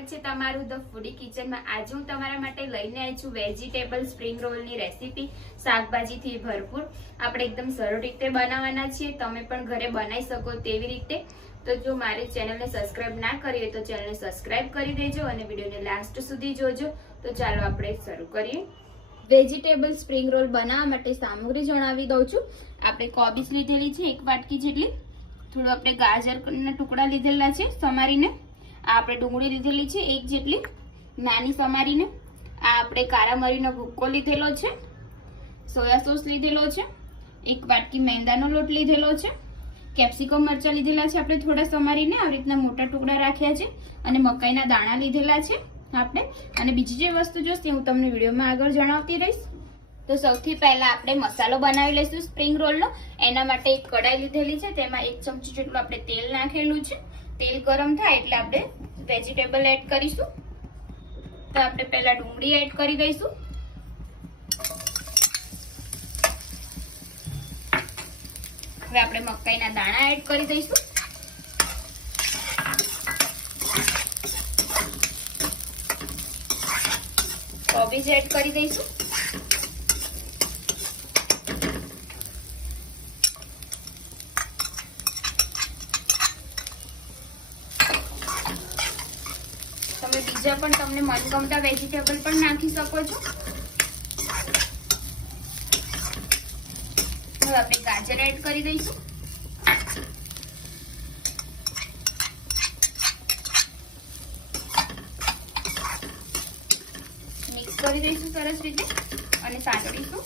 સ્વાગત છે તમારું ધ ફૂડી કિચનમાં। આજે હું તમારા માટે લઈને આવી છું વેજીટેબલ સ્પ્રિંગ રોલની રેસીપી। શાકભાજીથી ભરપૂર આપણે એકદમ સરળ રીતે બનાવવાના છીએ, તમે પણ ઘરે બનાવી શકો તેવી રીતે। તો જો મારી ચેનલને સબસ્ક્રાઇબ ના કરી હોય તો ચેનલને સબસ્ક્રાઇબ કરી દેજો અને વિડીયોને લાસ્ટ સુધી જોજો। તો ચાલો આપણે શરૂ કરીએ। વેજીટેબલ સ્પ્રિંગ રોલ બનાવવા માટે સામગ્રી જણાવી દઉં છું। આપણે કોબીજ લીધેલી છે 1 વાટકી જેટલી, થોડું આપણે ગાજરના ટુકડા લીધેલા છે સમારીને, આ આપણે ડુંગળી લીધેલી છે 1 જેટલી નાની સમારીને, આ આપણે કાળા મરીનો ભૂક્કો લીધેલો છે, સોયા સોસ લીધેલો છે, 1 વાટકી મેંદાનો લોટ લીધેલો છે, કેપ્સિકમ મરચાં લીધેલા છે આપણે થોડા સમારીને આવી રીતના મોટા ટુકડા રાખ્યા છે, અને મકાઈના દાણા લીધેલા છે આપણે। અને બીજી જે વસ્તુ જોઈશે હું તમને વિડીયોમાં આગળ જણાવતી રહીશ। તો સૌથી પહેલા આપણે મસાલો બનાવી લઈશું સ્પ્રિંગ રોલનો। એના માટે એક કડાઈ લીધેલી છે, તેમાં 1 ચમચી જેટલું આપણે તેલ નાખેલું છે। તેલ ગરમ થાય એટલે આપણે વેજીટેબલ એડ કરીશું। તો આપણે પહેલા ડુંગળી એડ કરી દઈશું, હવે આપણે મકાઈના દાણા એડ કરી દઈશું, કોબીજ એડ કરી દઈશું, તમે બીજા પણ તમને મનગમતા વેજીટેબલ પણ નાખી શકો છો। હવે આપણે ગાજર એડ કરી દઈશું, મિક્સ કરી દઈશું સરસ રીતે અને સાંતળીશું।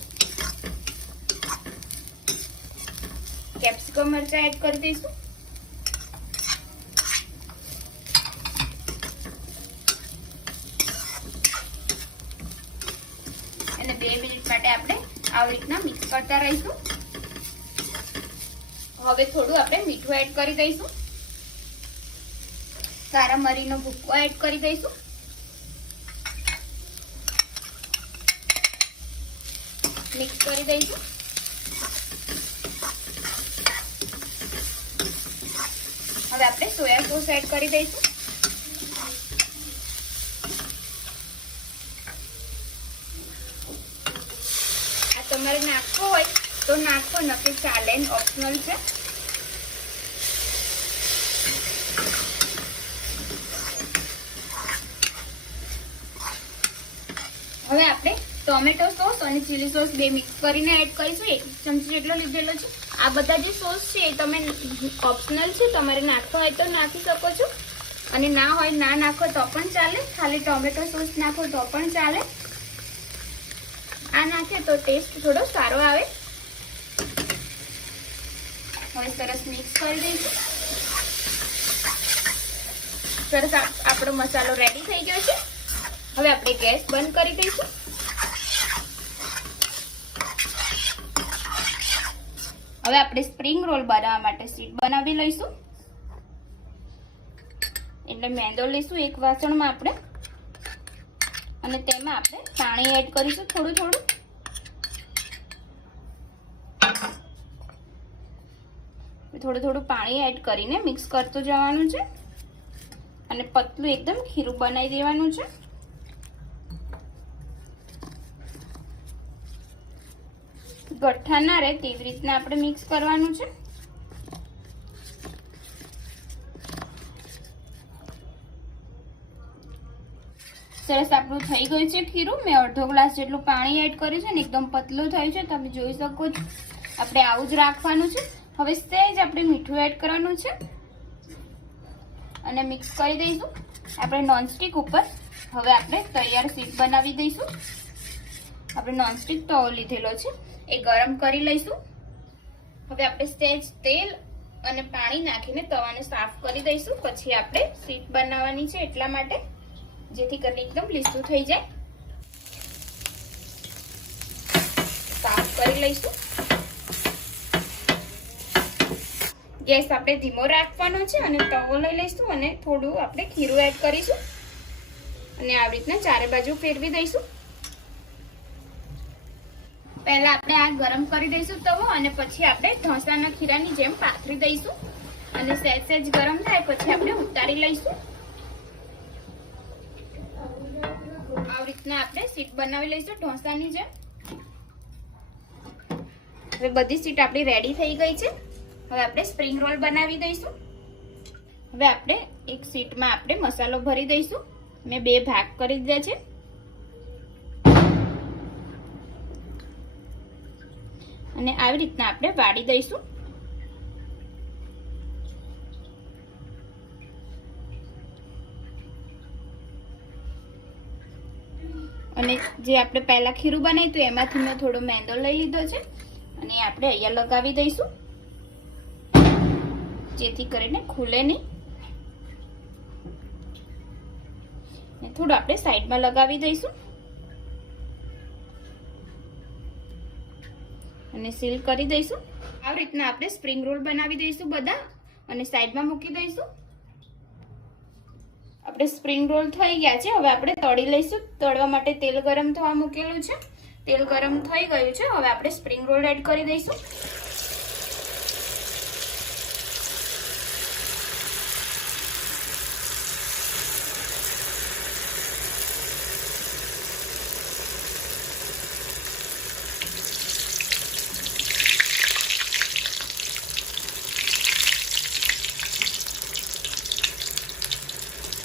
કેપ્સિકમ મરચાં એડ કરી દઈશું, અને 2 મિનિટ માટે આપણે આવી રીતના મિક્સ કરતા રહીશું। હવે થોડું આપણે મીઠું એડ કરી દઈશું, કાળા મરીનો ભૂક્કો એડ કરી દઈશું, મિક્સ કરી દઈશું। હવે આપણે સોયા સોસ એડ કરી દઈશું, આ તમારે નાખવો હોય તો નાખો, નક્કી ચાલે, ઓપ્શનલ છે। હવે આપણે ટોમેટો સોસ અને ચીલી સોસ બે મિક્સ કરીને એડ કરીશું, 1 ચમચી જેટલો લીધેલો છે। આ બધા જે સોસ છે એ તમે ઓપ્શનલ છે, તમારે નાખવો હોય તો નાખી શકો છો અને ના હોય ના નાખો તો પણ ચાલે, ખાલી ટોમેટો સોસ નાખો તો પણ ચાલે। આ નાખે તો ટેસ્ટ થોડો સારો આવે। હવે સરસ મિક્સ કરી દઈશું। સરસ આપણો મસાલો રેડી થઈ ગયો છે। હવે આપણે ગેસ બંધ કરી દઈશું। હવે આપણે સ્પ્રિંગ રોલ બનાવવા માટે શીટ બનાવી લઈશું। એટલે મેંદો લઈશું 1 વાસણમાં આપણે, અને તેમાં આપણે પાણી એડ કરીશું થોડું થોડું, થોડું થોડું પાણી એડ કરીને મિક્સ કરતું જવાનું છે, અને પતલું એકદમ ખીરું બનાવી દેવાનું છે। ગઠ્ઠા ના રહે તેવી રીતના આપણે મિક્સ કરવાનું છે। સરસ આપણું થઈ ગયું છે ખીરું। મેં અડધો ગ્લાસ જેટલું પાણી એડ કર્યું છે ને એકદમ પતલું થયું છે, તમે જોઈ શકો છો। આપણે આવું જ રાખવાનું છે। હવે સહેજ આપણે મીઠું એડ કરવાનું છે અને મિક્સ કરી દઈશું આપણે નોનસ્ટિક ઉપર। હવે આપણે તૈયાર શીટ બનાવી દઈશું। આપણે નોનસ્ટિક તવો લીધેલો છે એ ગરમ કરી લઈશું। હવે આપણે સહેજ તેલ અને પાણી નાખીને તવાને સાફ કરી દઈશું, પછી આપણે શીટ બનાવવાની છે એટલા માટે, જેથી કરીને એકદમ લીસું થઈ જાય। સાફ કરી લઈશું। ગેસ આપણે ધીમો રાખવાનો છે અને તવો લઈ લઈશું અને થોડું આપણે ખીરું એડ કરીશું અને આવી રીતના ચારે બાજુ ફેરવી દઈશું। પહેલા આપણે આ ગરમ કરી દઈશું તવો, અને પછી આપણે ઢોસાના ખીરાની જેમ પાથરી દઈશું અને સહેજ સહેજ ગરમ થાય પછી આપણે ઉતારી લઈશું। આવી રીતના આપણે સીટ બનાવી લઈશું ઢોસાની જેમ। હવે બધી સીટ આપણી રેડી થઈ ગઈ છે। હવે આપણે સ્પ્રિંગ રોલ બનાવી દઈશું। હવે આપણે એક સીટમાં આપણે મસાલો ભરી દઈશું। મેં 2 ભાગ કરી દીધા છે અને આવી રીતના આપણે વાળી દઈશું। અને જે આપણે પહેલા ખીરું બનાવ્યું હતું એમાંથી મેં થોડો મેંદો લઈ લીધો છે અને આપણે અહીંયા લગાવી દઈશું જેથી કરીને ખુલે નહીં। થોડું આપણે સાઈડમાં લગાવી દઈશું અને સીલ કરી દઈશું। આવી રીતના આપણે સ્પ્રિંગ રોલ બનાવી દઈશું બધા અને સાઈડમાં મૂકી દઈશું। આપણે સ્પ્રિંગ રોલ થઈ ગયા છે। હવે આપણે તળી લઈશું। તળવા માટે તેલ ગરમ થવા મૂકેલું છે। તેલ ગરમ થઈ ગયું છે। હવે આપણે સ્પ્રિંગ રોલ એડ કરી દઈશું।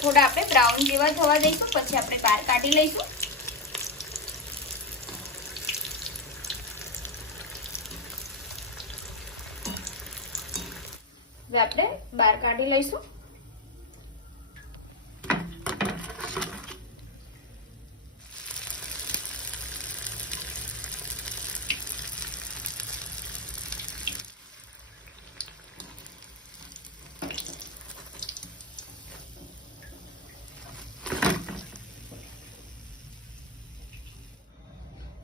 થોડા આપણે બ્રાઉન જેવા થવા દઈશું પછી આપણે બહાર કાઢી લઈશું। હવે આપણે બહાર કાઢી લઈશું।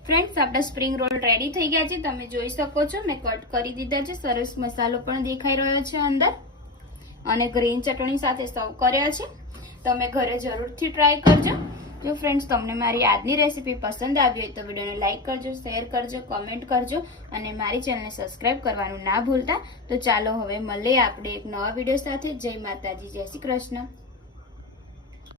ફ્રેન્ડ્સ આપણા સ્પ્રિંગ રોલ રેડી થઈ ગયા છે। તમે જોઈ શકો છો મેં કટ કરી દીધા છે। સરસ મસાલો પણ દેખાઈ રહ્યો છે અંદર અને ગ્રીન ચટણી સાથે સર્વ કર્યા છે। તમે ઘરે જરૂરથી ટ્રાય કરજો। જો ફ્રેન્ડ્સ તમને મારી આજની રેસીપી પસંદ આવી હોય તો વિડીયોને લાઈક કરજો, શેર કરજો, કમેન્ટ કરજો અને મારી ચેનલને સબસ્ક્રાઇબ કરવાનું ના ભૂલતા। તો ચાલો હવે મળીએ આપણે એક નવા વિડીયો સાથે। જય માતાજી, જય શ્રી કૃષ્ણ।